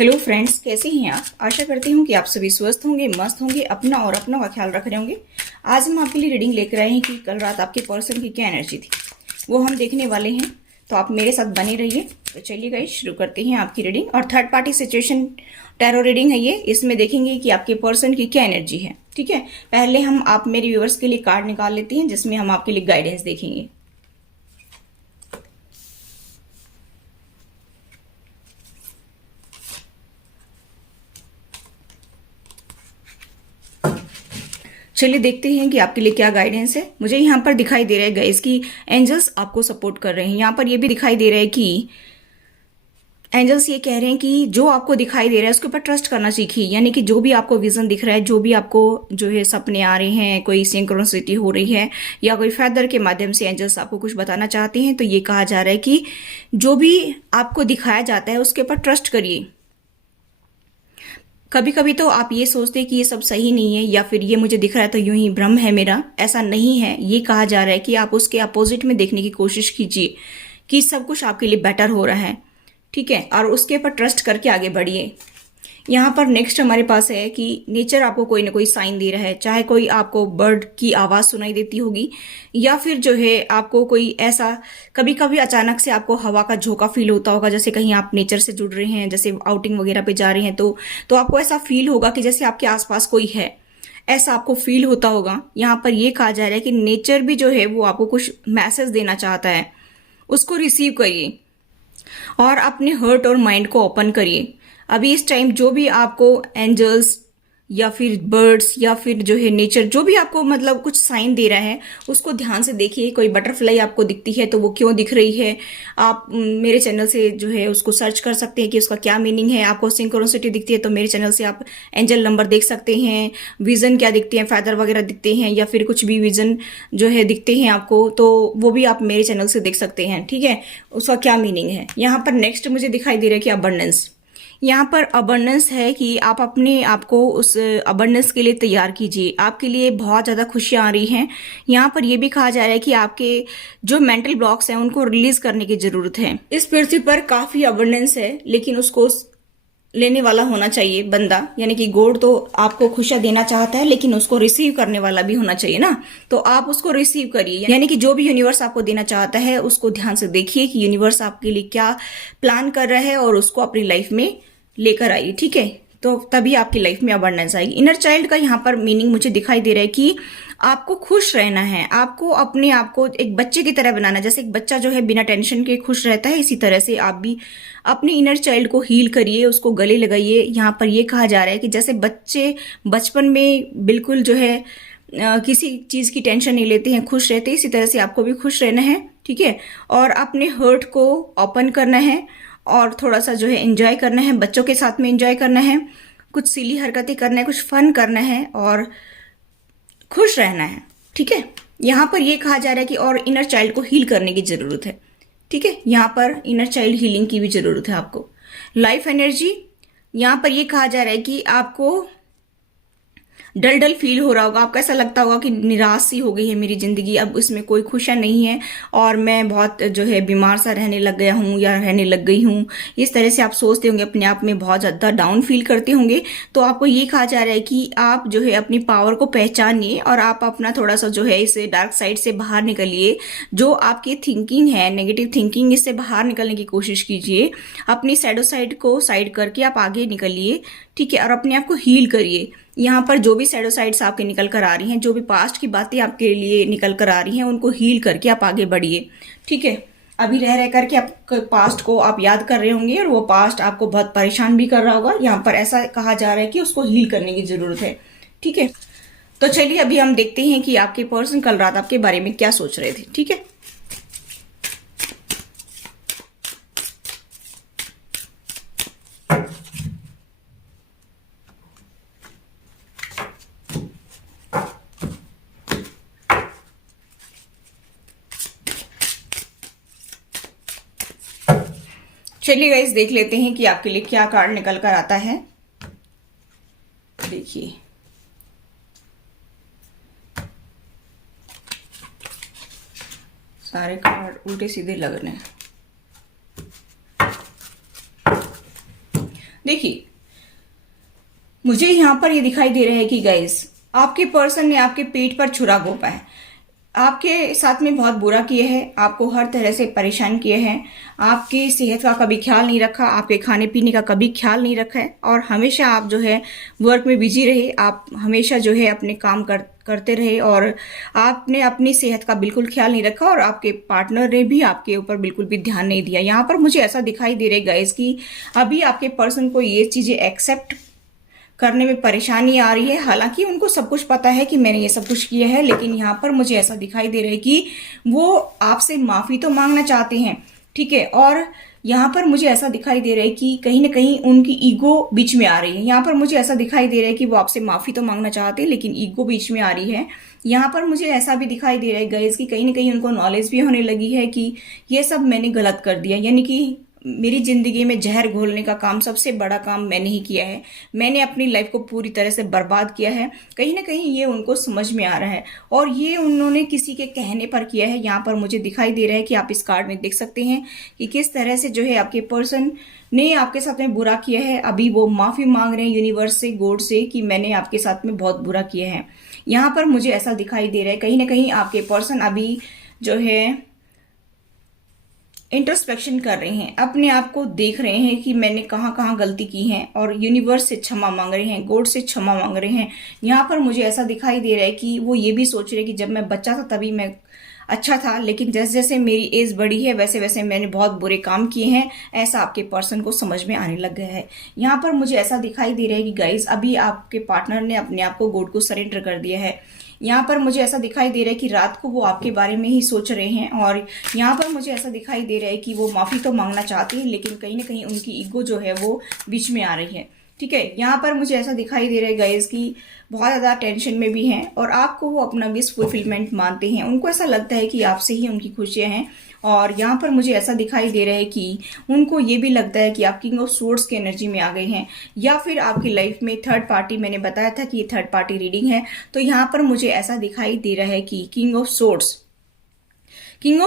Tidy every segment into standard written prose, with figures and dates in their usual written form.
Hello friends, कैसे हैं आप। आशा करती हूँ कि आप सभी स्वस्थ होंगे, मस्त होंगे, अपना और अपनों का ख्याल रख रहे होंगे। आज हम आपके लिए रीडिंग लेकर आए हैं कि कल रात आपके पर्सन की क्या एनर्जी थी, वो हम देखने वाले हैं। तो आप मेरे साथ बने रहिए। तो चलिए गाइस, शुरू करते हैं आपकी रीडिंग। और third party situation tarot reading है ये। इसमें देखेंगे कि आपके पर्सन की क्या एनर्जी है। ठीक है, पहले हम आप मेरे व्यूअर्स के लिए कार्ड निकाल लेते हैं, जिसमें हम आपके लिए गाइडेंस देखेंगे। चलिए देखते हैं कि आपके लिए क्या गाइडेंस है। मुझे यहाँ पर दिखाई दे रहा है गाइस कि एंजल्स आपको सपोर्ट कर रहे हैं। यहाँ पर ये भी दिखाई दे रहा है कि एंजल्स ये कह रहे हैं कि जो आपको दिखाई दे रहा है उसके ऊपर ट्रस्ट करना सीखिए। यानी कि जो भी आपको विजन दिख रहा है, जो भी आपको जो है सपने आ रहे हैं, कोई सिंक्रोनिसिटी हो रही है या कोई फैदर के माध्यम से एंजल्स आपको कुछ बताना चाहते हैं, तो ये कहा जा रहा है कि जो भी आपको दिखाया जाता है उसके ऊपर ट्रस्ट करिए। कभी कभी तो आप ये सोचते हैं कि ये सब सही नहीं है, या फिर ये मुझे दिख रहा है तो यूं ही भ्रम है मेरा। ऐसा नहीं है। ये कहा जा रहा है कि आप उसके अपोजिट में देखने की कोशिश कीजिए कि सब कुछ आपके लिए बेटर हो रहा है। ठीक है, और उसके ऊपर ट्रस्ट करके आगे बढ़िए। यहाँ पर नेक्स्ट हमारे पास है कि नेचर आपको कोई ना कोई साइन दे रहा है। चाहे कोई आपको बर्ड की आवाज सुनाई देती होगी, या फिर जो है आपको कोई ऐसा कभी कभी अचानक से आपको हवा का झोंका फील होता होगा। जैसे कहीं आप नेचर से जुड़ रहे हैं, जैसे आउटिंग वगैरह पे जा रहे हैं, तो आपको ऐसा फील होगा कि जैसे आपके आसपास कोई है। ऐसा आपको फील होता होगा। यहाँ पर यह कहा जा रहा है कि नेचर भी जो है वो आपको कुछ मैसेज देना चाहता है। उसको रिसीव करिए और अपने हर्ट और माइंड को ओपन करिए। अभी इस टाइम जो भी आपको एंजल्स या फिर बर्ड्स या फिर जो है नेचर जो भी आपको मतलब कुछ साइन दे रहा है, उसको ध्यान से देखिए। कोई बटरफ्लाई आपको दिखती है तो वो क्यों दिख रही है, आप मेरे चैनल से जो है उसको सर्च कर सकते हैं कि उसका क्या मीनिंग है। आपको सिंक्रोनिसिटी दिखती है तो मेरे चैनल से आप एंजल नंबर देख सकते हैं। विजन क्या दिखते हैं, फैदर वगैरह दिखते हैं, या फिर कुछ भी विजन जो है दिखते हैं आपको, तो वो भी आप मेरे चैनल से देख सकते हैं। ठीक है, उसका क्या मीनिंग है। यहाँ पर नेक्स्ट मुझे दिखाई दे रहा है कि अबंडेंस। यहाँ पर अबंडेंस है कि आप अपने आप को उस अबंडेंस के लिए तैयार कीजिए। आपके लिए बहुत ज़्यादा खुशियाँ आ रही हैं। यहाँ पर यह भी कहा जा रहा है कि आपके जो मेंटल ब्लॉक्स हैं उनको रिलीज करने की ज़रूरत है। इस पृथ्वी पर काफ़ी अबंडेंस है, लेकिन उसको लेने वाला होना चाहिए बंदा। यानी कि गॉड तो आपको खुशियां देना चाहता है, लेकिन उसको रिसीव करने वाला भी होना चाहिए ना। तो आप उसको रिसीव करिए। यानी कि जो भी यूनिवर्स आपको देना चाहता है उसको ध्यान से देखिए कि यूनिवर्स आपके लिए क्या प्लान कर रहा है, और उसको अपनी लाइफ में लेकर आइए। ठीक है, तो तभी आपकी लाइफ में अबंडेंस आएगी। इनर चाइल्ड का यहाँ पर मीनिंग मुझे दिखाई दे रहा है कि आपको खुश रहना है। आपको अपने आप को एक बच्चे की तरह बनाना है। जैसे एक बच्चा जो है बिना टेंशन के खुश रहता है, इसी तरह से आप भी अपने इनर चाइल्ड को हील करिए, उसको गले लगाइए। यहाँ पर यह कहा जा रहा है कि जैसे बच्चे बचपन में बिल्कुल जो है किसी चीज की टेंशन नहीं लेते हैं, खुश रहते हैं, इसी तरह से आपको भी खुश रहना है। ठीक है, और अपने हर्ट को ओपन करना है और थोड़ा सा जो है एंजॉय करना है, बच्चों के साथ में एंजॉय करना है, कुछ सिली हरकतें करना है, कुछ फन करना है और खुश रहना है। ठीक है, यहाँ पर यह कहा जा रहा है कि और इनर चाइल्ड को हील करने की जरूरत है। ठीक है, यहाँ पर इनर चाइल्ड हीलिंग की भी जरूरत है आपको। लाइफ एनर्जी, यहाँ पर यह कहा जा रहा है कि आपको डल डल फील हो रहा होगा। आपको ऐसा लगता होगा कि निराश सी हो गई है मेरी जिंदगी, अब इसमें कोई खुशियां नहीं है और मैं बहुत जो है बीमार सा रहने लग गया हूँ या रहने लग गई हूँ। इस तरह से आप सोचते होंगे, अपने आप में बहुत ज्यादा डाउन फील करते होंगे। तो आपको ये कहा जा रहा है कि आप जो है अपनी पावर को पहचानिए और आप अपना थोड़ा सा जो है इस डार्क साइड से बाहर निकलिए। जो आपकी थिंकिंग है, नेगेटिव थिंकिंग, इससे बाहर निकलने की कोशिश कीजिए। अपनी सैडो साइड को साइड करके आप आगे निकलिए। ठीक है, और अपने आप को हील करिए। यहाँ पर जो भी सैडो साइड्स आपके निकल कर आ रही हैं, जो भी पास्ट की बातें आपके लिए निकल कर आ रही हैं, उनको हील करके आप आगे बढ़िए। ठीक है, अभी रह रह करके आप पास्ट को आप याद कर रहे होंगे और वो पास्ट आपको बहुत परेशान भी कर रहा होगा। यहाँ पर ऐसा कहा जा रहा है कि उसको हील करने की जरूरत है। ठीक है, तो चलिए अभी हम देखते हैं कि आपके पर्सन कल रात आपके बारे में क्या सोच रहे थे। ठीक है, चलिए गाइस देख लेते हैं कि आपके लिए क्या कार्ड निकल कर आता है। देखिए, सारे कार्ड उल्टे सीधे लग रहे हैं। देखिए, मुझे यहाँ पर ये दिखाई दे रहा है कि गाइस, आपके पर्सन ने आपके पेट पर छुरा घोंपा है, आपके साथ में बहुत बुरा किया है, आपको हर तरह से परेशान किए हैं, आपकी सेहत का कभी ख्याल नहीं रखा, आपके खाने पीने का कभी ख्याल नहीं रखा है, और हमेशा आप जो है वर्क में बिजी रहे, आप हमेशा जो है अपने काम करते रहे, और आपने अपनी सेहत का बिल्कुल ख्याल नहीं रखा, और आपके पार्टनर ने भी आपके ऊपर बिल्कुल भी ध्यान नहीं दिया। यहाँ पर मुझे ऐसा दिखाई दे रहा है गाइस कि अभी आपके पर्सन को ये चीजें एक्सेप्ट करने में परेशानी आ रही है। हालांकि उनको सब कुछ पता है कि मैंने ये सब कुछ किया है, लेकिन यहाँ पर मुझे ऐसा दिखाई दे रहा है कि वो आपसे माफी तो मांगना चाहते हैं, ठीक है, और यहाँ पर मुझे ऐसा दिखाई दे रहा है कि कहीं ना कहीं उनकी ईगो बीच में आ रही है। यहाँ पर मुझे ऐसा दिखाई दे रहा है कि वो आपसे माफी तो मांगना चाहते हैं, लेकिन ईगो बीच में आ रही है। यहाँ पर मुझे ऐसा भी दिखाई दे रहा है गाइस कि कहीं ना कहीं उनको नॉलेज भी होने लगी है कि ये सब मैंने गलत कर दिया, यानी कि मेरी जिंदगी में जहर घोलने का काम, सबसे बड़ा काम मैंने ही किया है, मैंने अपनी लाइफ को पूरी तरह से बर्बाद किया है। कहीं ना कहीं ये उनको समझ में आ रहा है, और ये उन्होंने किसी के कहने पर किया है। यहाँ पर मुझे दिखाई दे रहा है कि आप इस कार्ड में देख सकते हैं कि किस तरह से जो है आपके पर्सन ने आपके साथ में बुरा किया है। अभी वो माफी मांग रहे हैं यूनिवर्स से, गॉड से, कि मैंने आपके साथ में बहुत बुरा किया है। यहाँ पर मुझे ऐसा दिखाई दे रहा है कहीं ना कहीं आपके पर्सन अभी जो है इंट्रोस्पेक्शन कर रहे हैं, अपने आप को देख रहे हैं कि मैंने कहाँ कहाँ गलती की है, और यूनिवर्स से क्षमा मांग रहे हैं, गॉड से क्षमा मांग रहे हैं। यहाँ पर मुझे ऐसा दिखाई दे रहा है कि वो ये भी सोच रहे हैं कि जब मैं बच्चा था तभी मैं अच्छा था, लेकिन जैसे जैसे मेरी एज बढ़ी है वैसे वैसे मैंने बहुत बुरे काम किए हैं, ऐसा आपके पर्सन को समझ में आने लग गया है। यहाँ पर मुझे ऐसा दिखाई दे रहा है कि गाइस, अभी आपके पार्टनर ने अपने आप को गॉड को सरेंडर कर दिया है। यहाँ पर मुझे ऐसा दिखाई दे रहा है कि रात को वो आपके बारे में ही सोच रहे हैं, और यहाँ पर मुझे ऐसा दिखाई दे रहा है कि वो माफी तो मांगना चाहते हैं, लेकिन कहीं ना कहीं उनकी ईगो जो है वो बीच में आ रही है, ठीक है। यहाँ पर मुझे ऐसा दिखाई दे रहा है गाइस कि बहुत ज़्यादा टेंशन में भी हैं, और आपको वो अपना विश फुलफिलमेंट मानते हैं। उनको ऐसा लगता है कि आपसे ही उनकी खुशियाँ हैं, और यहाँ पर मुझे ऐसा दिखाई दे रहा है कि उनको ये भी लगता है कि आप किंग ऑफ सोर्ड्स की एनर्जी में आ गए हैं, या फिर आपकी लाइफ में थर्ड पार्टी, मैंने बताया था कि ये थर्ड पार्टी रीडिंग है, तो यहाँ पर मुझे ऐसा दिखाई दे रहा है कि किंग ऑफ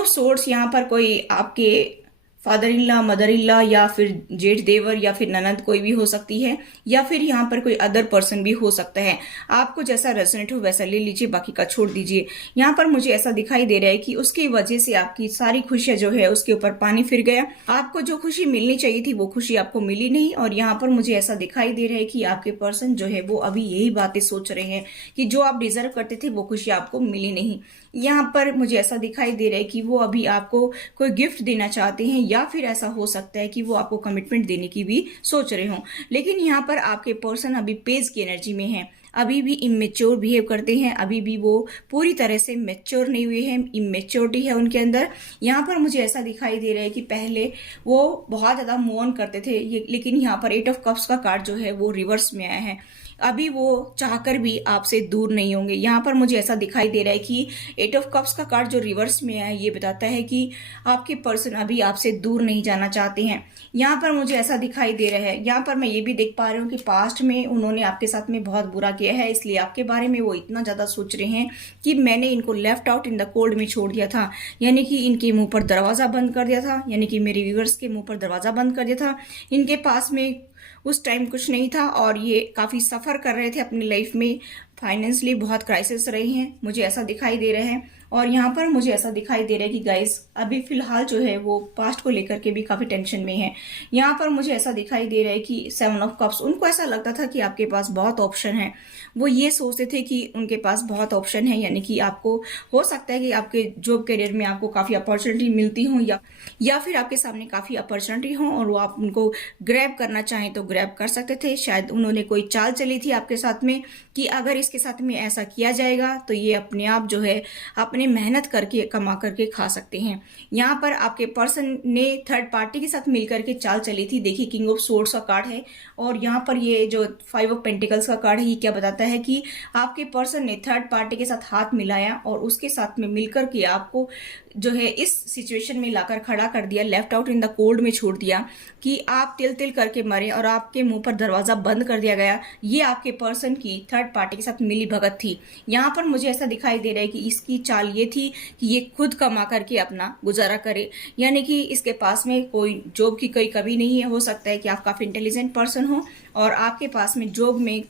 सोर्ड्स यहाँ पर कोई आपके father in law, mother in law, या फिर जेठ देवर, या फिर ननद, कोई भी हो सकती है, या फिर यहाँ पर कोई अदर पर्सन भी हो सकता है। आपको जैसा रेजोनेट हो वैसा ले लीजिए, बाकी का छोड़ दीजिए। यहाँ पर मुझे ऐसा दिखाई दे रहा है कि उसकी वजह से आपकी सारी खुशियां जो है उसके ऊपर पानी फिर गया। आपको जो खुशी मिलनी चाहिए थी वो खुशी आपको मिली नहीं, और यहाँ पर मुझे ऐसा दिखाई दे रहा है कि आपके पर्सन जो है वो अभी यही बातें सोच रहे हैं कि जो आप डिजर्व करते थे वो खुशी आपको मिली नहीं। यहाँ पर मुझे ऐसा दिखाई दे रहा है कि वो अभी आपको कोई गिफ्ट देना चाहते हैं, या फिर ऐसा हो सकता है कि वो आपको कमिटमेंट देने की भी सोच रहे हों, लेकिन यहाँ पर आपके पर्सन अभी पेज की एनर्जी में है, अभी भी इमेच्योर बिहेव करते हैं, अभी भी वो पूरी तरह से मैच्योर नहीं हुए हैं, इमेच्योरिटी है उनके अंदर। यहाँ पर मुझे ऐसा दिखाई दे रहा है कि पहले वो बहुत ज़्यादा मूव ऑन करते थे, लेकिन यहाँ पर 8 ऑफ कप्स का कार्ड जो है वो रिवर्स में आया है। अभी वो चाहकर भी आपसे दूर नहीं होंगे। यहाँ पर मुझे ऐसा दिखाई दे रहा है कि 8 ऑफ कप्स का कार्ड जो रिवर्स में है ये बताता है कि आपके पर्सन अभी आपसे दूर नहीं जाना चाहते हैं। यहाँ पर मुझे ऐसा दिखाई दे रहा है, यहाँ पर मैं ये भी देख पा रही हूँ कि पास्ट में उन्होंने आपके साथ में बहुत बुरा किया है, इसलिए आपके बारे में वो इतना ज़्यादा सोच रहे हैं कि मैंने इनको left out in the cold में छोड़ दिया था, यानी कि इनके मुंह पर दरवाज़ा बंद कर दिया था, यानी कि मेरे व्यूअर्स के मुंह पर दरवाज़ा बंद कर दिया था। इनके पास में उस टाइम कुछ नहीं था, और ये काफ़ी सफ़र कर रहे थे अपनी लाइफ में, फाइनेंशियली बहुत क्राइसिस रही हैं, मुझे ऐसा दिखाई दे रहा है। और यहाँ पर मुझे ऐसा दिखाई दे रहा है कि गाइस, अभी फिलहाल जो है वो पास्ट को लेकर के भी काफ़ी टेंशन में है। यहाँ पर मुझे ऐसा दिखाई दे रहा है कि 7 ऑफ कप्स, उनको ऐसा लगता था कि आपके पास बहुत ऑप्शन है, वो ये सोचते थे कि उनके पास बहुत ऑप्शन है, यानी कि आपको हो सकता है कि आपके जॉब करियर में आपको काफ़ी अपॉर्चुनिटी मिलती हो, या फिर आपके सामने काफ़ी अपॉर्चुनिटी हो और वो आप उनको ग्रैब करना चाहें तो ग्रैब कर सकते थे। शायद उन्होंने कोई चाल चली थी आपके साथ में कि अगर इसके साथ में ऐसा किया जाएगा तो ये अपने आप जो है अपने मेहनत करके कमा करके खा सकते हैं। यहाँ पर आपके पर्सन ने थर्ड पार्टी के साथ मिलकर के चाल चली थी। देखिए, किंग ऑफ सोर्ड्स का कार्ड है, और यहाँ पर ये जो 5 ऑफ पेंटिकल्स का कार्ड है, ये क्या बताता है कि आपके पर्सन ने थर्ड पार्टी के साथ हाथ मिलाया और उसके साथ में मिलकर के आपको जो है इस सिचुएशन में लाकर खड़ा कर दिया, left out in the cold में छोड़ दिया कि आप तिल तिल करके मरे और आपके मुंह पर दरवाजा बंद कर दिया गया। ये आपके पर्सन की थर्ड पार्टी के साथ मिली भगत थी। यहाँ पर मुझे ऐसा दिखाई दे रहा है कि इसकी चाल ये थी कि ये खुद कमा करके अपना गुजारा करे, यानी कि इसके पास में कोई जॉब की कोई कमी नहीं है। हो सकता है कि आप काफी इंटेलिजेंट पर्सन हो और आपके पास में जॉब में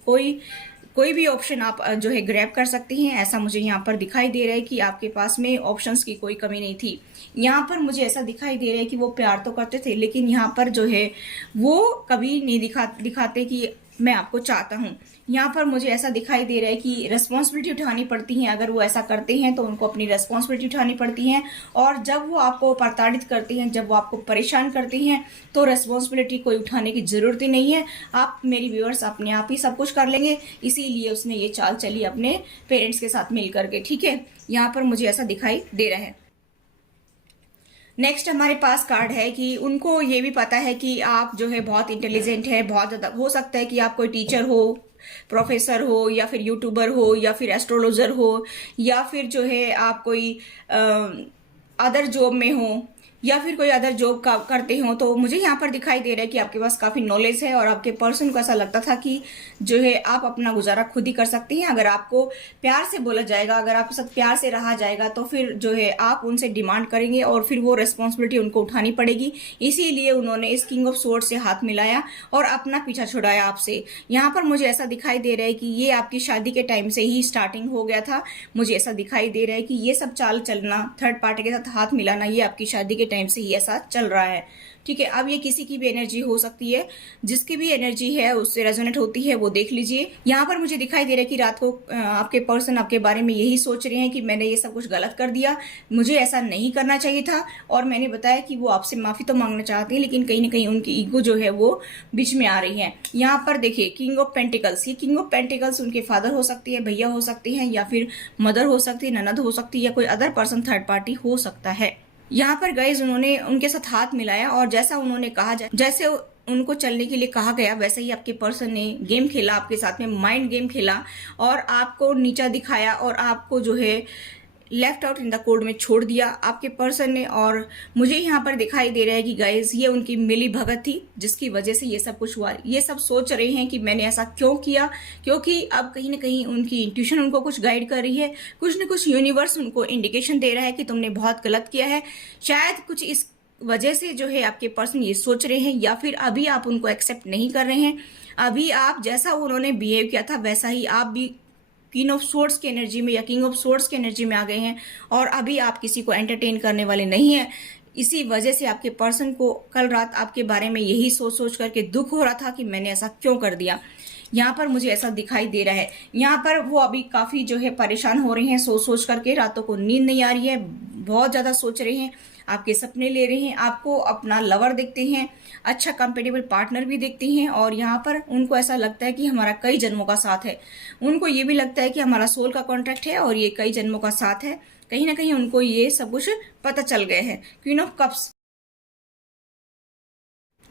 कोई भी ऑप्शन आप जो है ग्रैब कर सकती हैं। ऐसा मुझे यहाँ पर दिखाई दे रहा है कि आपके पास में ऑप्शंस की कोई कमी नहीं थी। यहाँ पर मुझे ऐसा दिखाई दे रहा है कि वो प्यार तो करते थे, लेकिन यहाँ पर जो है वो कभी नहीं दिखाते कि मैं आपको चाहता हूँ। यहाँ पर मुझे ऐसा दिखाई दे रहा है कि रेस्पॉन्सिबिलिटी उठानी पड़ती है। अगर वो ऐसा करते हैं तो उनको अपनी रेस्पॉन्सिबिलिटी उठानी पड़ती है, और जब वो आपको प्रताड़ित करती हैं, जब वो आपको परेशान करती हैं, तो रेस्पॉन्सिबिलिटी कोई उठाने की जरूरत ही नहीं है। आप मेरी व्यूअर्स अपने आप ही सब कुछ कर लेंगे, इसीलिए उसने ये चाल चली अपने पेरेंट्स के साथ मिल करके। ठीक है, यहाँ पर मुझे ऐसा दिखाई दे रहा है। नेक्स्ट हमारे पास कार्ड है कि उनको ये भी पता है कि आप जो है बहुत इंटेलिजेंट है, बहुत ज्यादा। हो सकता है कि आप कोई टीचर हो, प्रोफेसर हो, या फिर यूट्यूबर हो, या फिर एस्ट्रोलॉजर हो, या फिर जो है आप कोई अदर जॉब में हो, या फिर कोई अदर जॉब करते हो। तो मुझे यहाँ पर दिखाई दे रहा है कि आपके पास काफी नॉलेज है और आपके पर्सन को ऐसा लगता था कि जो है आप अपना गुजारा खुद ही कर सकती हैं। अगर आपको प्यार से बोला जाएगा, अगर आपके साथ प्यार से रहा जाएगा, तो फिर जो है आप उनसे डिमांड करेंगे और फिर वो रेस्पॉन्सिबिलिटी उनको उठानी पड़ेगी। इसीलिए उन्होंने इस किंग ऑफ सोर्ड से हाथ मिलाया और अपना पीछा छुड़ाया आपसे। यहाँ पर मुझे ऐसा दिखाई दे रहा है कि ये आपकी शादी के टाइम से ही स्टार्टिंग हो गया था। मुझे ऐसा दिखाई दे रहा है कि ये सब चाल चलना, थर्ड पार्टी के साथ हाथ मिलाना, ये आपकी शादी के टाइम से ही ऐसा चल रहा है। ठीक है, अब ये किसी की भी एनर्जी हो सकती है, जिसकी भी एनर्जी है उससे रेजोनेट होती है वो देख लीजिए। यहाँ पर मुझे दिखाई दे रहा है कि रात को आपके पर्सन आपके बारे में यही सोच रहे हैं कि मैंने ये सब कुछ गलत कर दिया, मुझे ऐसा नहीं करना चाहिए था। और मैंने बताया कि वो आपसे माफी तो मांगना चाहते हैं, लेकिन कहीं ना कहीं उनकी ईगो जो है वो बीच में आ रही है। यहाँ पर देखिए किंग ऑफ पेंटिकल्स, ये किंग ऑफ पेंटिकल्स उनके फादर हो सकती है, भैया हो सकती है, या फिर मदर हो सकती है, ननद हो सकती है, या कोई अदर पर्सन थर्ड पार्टी हो सकता है। यहाँ पर गाइज उन्होंने उनके साथ हाथ मिलाया और जैसा उन्होंने कहा, जैसे उनको चलने के लिए कहा गया, वैसे ही आपके पर्सन ने गेम खेला आपके साथ में, माइंड गेम खेला और आपको नीचा दिखाया और आपको जो है left out in the cold में छोड़ दिया आपके पर्सन ने। और मुझे यहाँ पर दिखाई दे रहा है कि गाइज ये उनकी मिली भगत थी जिसकी वजह से ये सब कुछ हुआ। ये सब सोच रहे हैं कि मैंने ऐसा क्यों किया, क्योंकि अब कहीं ना कहीं उनकी इंट्यूशन उनको कुछ गाइड कर रही है, कुछ न कुछ यूनिवर्स उनको इंडिकेशन दे रहा है कि तुमने बहुत गलत किया है। शायद कुछ इस वजह से जो है आपके पर्सन ये सोच रहे हैं, या फिर अभी आप उनको एक्सेप्ट नहीं कर रहे हैं। अभी आप जैसा उन्होंने बिहेव किया था वैसा ही आप भी क्वीन ऑफ सोर्ड्स की एनर्जी में या किंग ऑफ सोर्ड्स की एनर्जी में आ गए हैं, और अभी आप किसी को एंटरटेन करने वाले नहीं है। इसी वजह से आपके पर्सन को कल रात आपके बारे में यही सोच सोच करके दुख हो रहा था कि मैंने ऐसा क्यों कर दिया। यहाँ पर मुझे ऐसा दिखाई दे रहा है। यहाँ पर वो अभी काफी जो है परेशान हो रहे हैं, सोच सोच करके रातों को नींद नहीं आ रही है, बहुत ज्यादा सोच रहे हैं, आपके सपने ले रहे हैं, आपको अपना लवर देखते हैं, अच्छा कंपेटेबल पार्टनर भी देखते हैं। और यहाँ पर उनको ऐसा लगता है कि हमारा कई जन्मों का साथ है। उनको ये भी लगता है कि हमारा सोल का कॉन्ट्रैक्ट है और ये कई जन्मों का साथ है। कहीं ना कहीं उनको ये सब कुछ पता चल गए हैं। क्वीन ऑफ कप्स,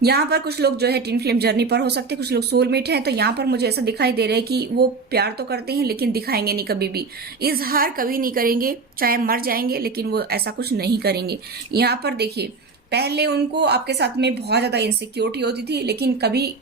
यहाँ पर कुछ लोग जो है ट्विन फ्लेम जर्नी पर हो सकते हैं, कुछ लोग सोलमेट हैं। तो यहाँ पर मुझे ऐसा दिखाई दे रहा है कि वो प्यार तो करते हैं लेकिन दिखाएंगे नहीं, कभी भी इजहार कभी नहीं करेंगे, चाहे मर जाएंगे लेकिन वो ऐसा कुछ नहीं करेंगे। यहाँ पर देखिए पहले उनको आपके साथ में बहुत ज्यादा इनसिक्योरिटी होती थी, लेकिन कभी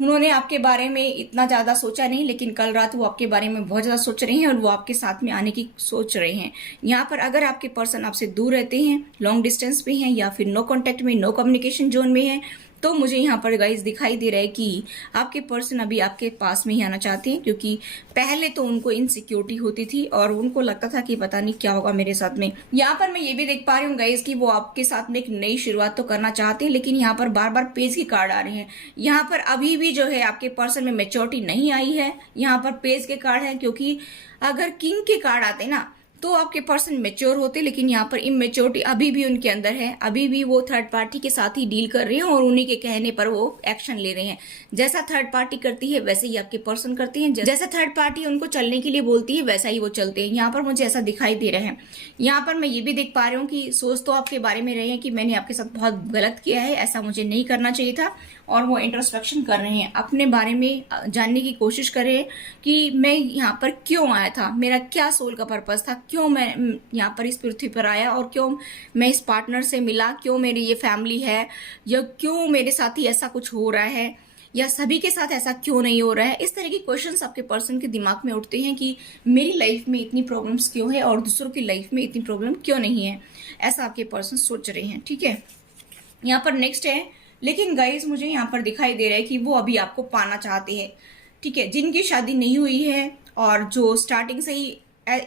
उन्होंने आपके बारे में इतना ज्यादा सोचा नहीं, लेकिन कल रात वो आपके बारे में बहुत ज्यादा सोच रहे हैं और वो आपके साथ में आने की सोच रहे हैं। यहाँ पर अगर आपके पर्सन आपसे दूर रहते हैं, लॉन्ग डिस्टेंस पे हैं, या फिर नो कांटेक्ट में, नो कम्युनिकेशन जोन में है, तो मुझे यहाँ पर गाइस दिखाई दे रहा है कि आपके पर्सन अभी आपके पास में ही आना चाहते हैं, क्योंकि पहले तो उनको इनसिक्योरिटी होती थी और उनको लगता था कि पता नहीं क्या होगा मेरे साथ में। यहाँ पर मैं ये भी देख पा रही हूँ गाइस कि वो आपके साथ में एक नई शुरुआत तो करना चाहते हैं, लेकिन यहाँ पर बार बार पेज के कार्ड आ रहे हैं। यहाँ पर अभी भी जो है आपके पर्सन में मेच्योरिटी नहीं आई है। यहाँ पर पेज के कार्ड है, क्योंकि अगर किंग के कार्ड आते ना तो आपके पर्सन मेच्योर होते, लेकिन यहाँ पर इमेच्योरिटी अभी भी उनके अंदर है। अभी भी वो थर्ड पार्टी के साथ ही डील कर रहे हैं और उन्हीं के कहने पर वो एक्शन ले रहे हैं। जैसा थर्ड पार्टी करती है वैसे ही आपके पर्सन करते हैं, जैसा थर्ड पार्टी उनको चलने के लिए बोलती है वैसा ही वो चलते हैं। यहाँ पर मुझे ऐसा दिखाई दे रहा है। यहाँ पर मैं ये भी देख पा रही हूँ कि सोच तो आपके बारे में रहे हैं कि मैंने आपके साथ बहुत गलत किया है, ऐसा मुझे नहीं करना चाहिए था, और वो इंट्रोस्पेक्शन कर रहे हैं, अपने बारे में जानने की कोशिश कर रहे हैं कि मैं यहाँ पर क्यों आया था, मेरा क्या सोल का पर्पस था, क्यों मैं यहाँ पर इस पृथ्वी पर आया और क्यों मैं इस पार्टनर से मिला, क्यों मेरी ये फैमिली है, या क्यों मेरे साथ ही ऐसा कुछ हो रहा है, या सभी के साथ ऐसा क्यों नहीं हो रहा है। इस तरह के क्वेश्चंस आपके पर्सन के दिमाग में उठते हैं कि मेरी लाइफ में इतनी प्रॉब्लम्स क्यों है और दूसरों की लाइफ में इतनी प्रॉब्लम क्यों नहीं है, ऐसा आपके पर्सन सोच रहे हैं। ठीक है, यहाँ पर नेक्स्ट है, लेकिन गाइस मुझे यहाँ पर दिखाई दे रहा है कि वो अभी आपको पाना चाहते हैं। ठीक है, जिनकी शादी नहीं हुई है और जो स्टार्टिंग से ही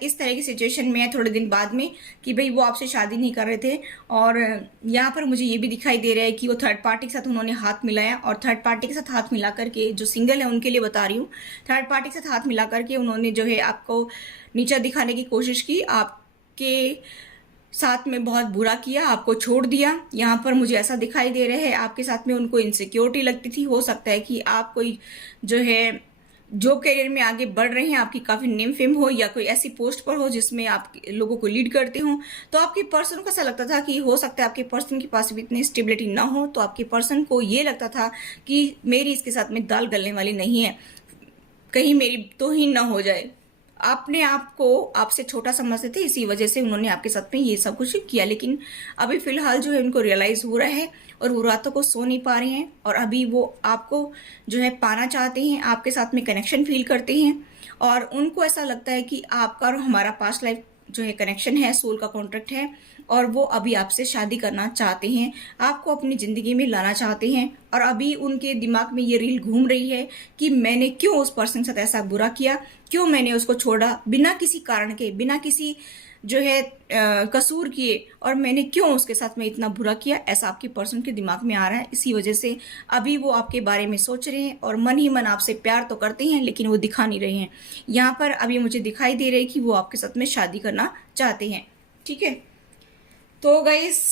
इस तरह की सिचुएशन में है थोड़े दिन बाद में कि भाई वो आपसे शादी नहीं कर रहे थे, और यहाँ पर मुझे ये भी दिखाई दे रहा है कि वो थर्ड पार्टी के साथ उन्होंने हाथ मिलाया, और थर्ड पार्टी के साथ हाथ मिला करके, जो सिंगल है उनके लिए बता रही हूँ, थर्ड पार्टी के साथ हाथ मिला करके उन्होंने जो है आपको नीचा दिखाने की कोशिश की, आपके साथ में बहुत बुरा किया, आपको छोड़ दिया। यहाँ पर मुझे ऐसा दिखाई दे रहा है आपके साथ में उनको इनसिक्योरिटी लगती थी। हो सकता है कि आप कोई जो है जॉब करियर में आगे बढ़ रहे हैं, आपकी काफी नेम फेम हो या कोई ऐसी पोस्ट पर हो जिसमें आप लोगों को लीड करते हो, तो आपके पर्सन को ऐसा लगता था कि हो सकता है आपके पर्सन के पास भी इतनी स्टेबिलिटी ना हो, तो आपके पर्सन को ये लगता था कि मेरी इसके साथ में दाल गलने वाली नहीं है, कहीं मेरी तो ही ना हो जाए। आपने आपको आपसे छोटा समझते थे, इसी वजह से उन्होंने आपके साथ में ये सब कुछ किया। लेकिन अभी फिलहाल जो है उनको रियलाइज हो रहा है और वो रातों को सो नहीं पा रहे हैं, और अभी वो आपको जो है पाना चाहते हैं, आपके साथ में कनेक्शन फील करते हैं, और उनको ऐसा लगता है कि आपका और हमारा पास्ट लाइफ जो है कनेक्शन है, सोल का कॉन्ट्रैक्ट है, और वो अभी आपसे शादी करना चाहते हैं, आपको अपनी ज़िंदगी में लाना चाहते हैं। और अभी उनके दिमाग में ये रील घूम रही है कि मैंने क्यों उस पर्सन के साथ ऐसा बुरा किया, क्यों मैंने उसको छोड़ा बिना किसी कारण के, बिना किसी जो है कसूर किए, और मैंने क्यों उसके साथ में इतना बुरा किया, ऐसा आपके पर्सन के दिमाग में आ रहा है। इसी वजह से अभी वो आपके बारे में सोच रहे हैं और मन ही मन आपसे प्यार तो करते हैं, लेकिन वो दिखा नहीं रहे हैं। यहाँ पर अभी मुझे दिखाई दे रहा है कि वो आपके साथ में शादी करना चाहते हैं। ठीक है, तो गाइस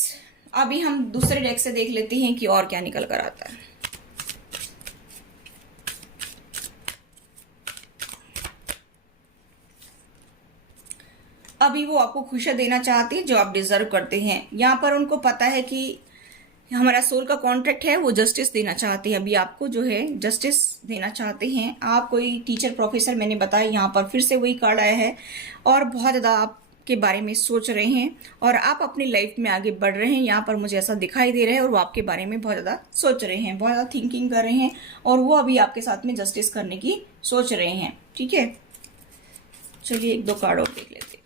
अभी हम दूसरे डेक से देख लेते हैं कि और क्या निकल कर आता है। अभी वो आपको खुशियां देना चाहते हैं जो आप डिजर्व करते हैं। यहाँ पर उनको पता है कि हमारा सोल का कॉन्ट्रैक्ट है, वो जस्टिस देना चाहते हैं, अभी आपको जो है जस्टिस देना चाहते हैं। आप कोई टीचर प्रोफेसर, मैंने बताया, यहाँ पर फिर से वही कार्ड आया है, और बहुत ज़्यादा आपके बारे में सोच रहे हैं और आप अपनी लाइफ में आगे बढ़ रहे हैं। यहाँ पर मुझे ऐसा दिखाई दे रहा है, और वो आपके बारे में बहुत ज़्यादा सोच रहे हैं, बहुत ज़्यादा थिंकिंग कर रहे हैं, और वो अभी आपके साथ में जस्टिस करने की सोच रहे हैं। ठीक है, चलिए एक दो कार्ड और देख लेते हैं।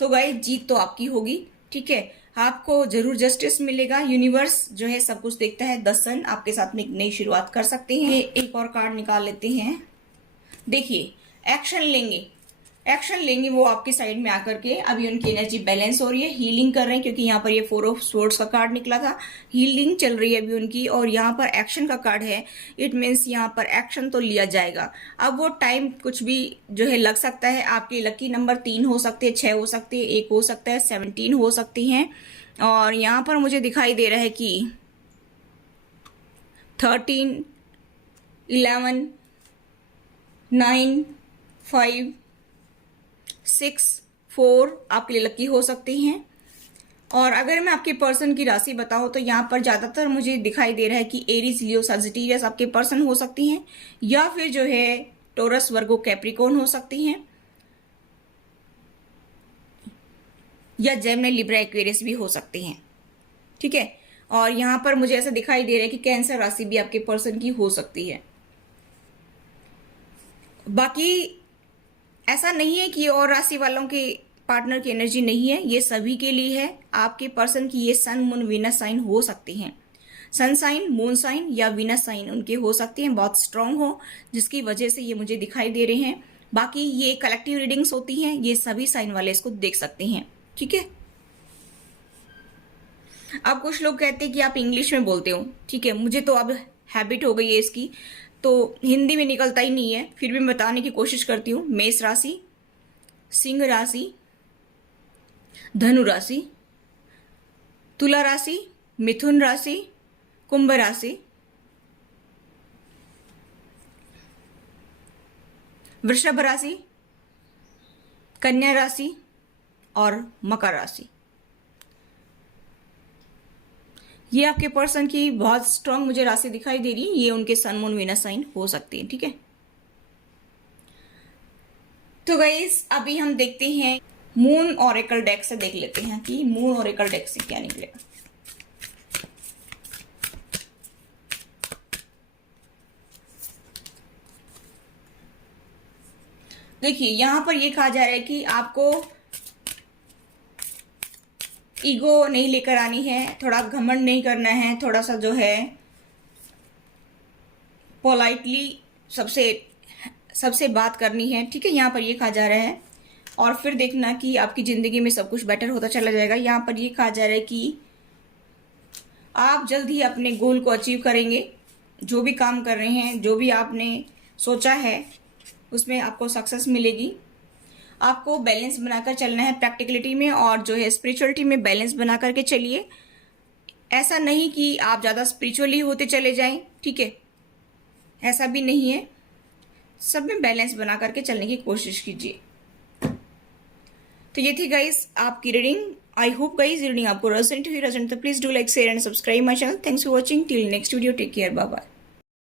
तो गाइस जीत तो आपकी होगी। ठीक है, आपको जरूर जस्टिस मिलेगा। यूनिवर्स जो है सब कुछ देखता है। द सन आपके साथ में एक नई शुरुआत कर सकते हैं। एक और कार्ड निकाल लेते हैं। देखिए, एक्शन लेंगे, एक्शन लेंगे वो आपके साइड में आकर के। अभी उनकी एनर्जी बैलेंस हो रही है, हीलिंग कर रहे हैं, क्योंकि यहाँ पर ये 4 ऑफ स्वॉर्ड्स का कार्ड निकला था। हीलिंग चल रही है अभी उनकी, और यहाँ पर एक्शन का कार्ड है। इट मीन्स यहाँ पर एक्शन तो लिया जाएगा। अब वो टाइम कुछ भी जो है लग सकता है। आपके लकी नंबर 3 हो सकते हैं, 6 हो सकते हैं, 1 हो सकता है, 17 हो सकती हैं। और यहाँ पर मुझे दिखाई दे रहा है कि 13, 11, 9, 5, 6, 4 आपके लिए लकी हो सकती हैं। और अगर मैं आपके पर्सन की राशि बताऊं तो यहाँ पर ज्यादातर मुझे दिखाई दे रहा है कि एरीज, लियो, सजिटेरियस आपके पर्सन हो सकती हैं, या फिर जो है टोरस, वर्गो, कैप्रिकॉर्न हो सकती हैं, या जेमिनी, लिब्रा, एक्वेरियस भी हो सकते हैं। ठीक है, और यहाँ पर मुझे ऐसा दिखाई दे रहा है कि कैंसर राशि भी आपके पर्सन की हो सकती है। बाकी ऐसा नहीं है कि और राशि वालों के पार्टनर की एनर्जी नहीं है, ये सभी के लिए है। आपके पर्सन की ये सन, मून, वीनस साइन हो सकती हैं। सन साइन, मून साइन या वीनस साइन उनके हो सकते हैं, बहुत स्ट्रांग हो, जिसकी वजह से ये मुझे दिखाई दे रहे हैं। बाकी ये कलेक्टिव रीडिंग्स होती हैं, ये सभी साइन वाले इसको देख सकते हैं। ठीक है, अब कुछ लोग कहते हैं कि आप इंग्लिश में बोलते हो। ठीक है, मुझे तो अब हैबिट हो गई है इसकी, तो हिंदी में निकलता ही नहीं है, फिर भी मैं बताने की कोशिश करती हूँ। मेष राशि, सिंह राशि, धनु राशि, तुला राशि, मिथुन राशि, कुंभ राशि, वृषभ राशि, कन्या राशि और मकर राशि। ये आपके पर्सन की बहुत स्ट्रांग मुझे राशि दिखाई दे रही है, ये उनके सन मून वीनस साइन हो सकती है। ठीक है, तो गाइस अभी हम देखते हैं मून ऑरेकल डेक से, देख लेते हैं कि मून ऑरेकल डेक से क्या निकलेगा। देखिए यहां पर ये कहा जा रहा है कि आपको ईगो नहीं लेकर आनी है, थोड़ा घमंड नहीं करना है, थोड़ा सा जो है पोलाइटली सबसे बात करनी है। ठीक है, यहाँ पर ये कहा जा रहा है। और फिर देखना कि आपकी जिंदगी में सब कुछ बेटर होता चला जाएगा। यहाँ पर ये कहा जा रहा है कि आप जल्द ही अपने गोल को अचीव करेंगे। जो भी काम कर रहे हैं, जो भी आपने सोचा है, उसमें आपको सक्सेस मिलेगी। आपको बैलेंस बनाकर चलना है प्रैक्टिकलिटी में और जो है स्पिरिचुअलिटी में बैलेंस बना करके चलिए। ऐसा नहीं कि आप ज़्यादा स्पिरिचुअली होते चले जाएं, ठीक है, ऐसा भी नहीं है। सब में बैलेंस बना करके चलने की कोशिश कीजिए। तो ये थी गाइस आपकी reading. I hope guys reading आपको रेजोनेट हुई। तो please do like, share and subscribe my channel. Thanks for watching. Till next video, take care, bye bye.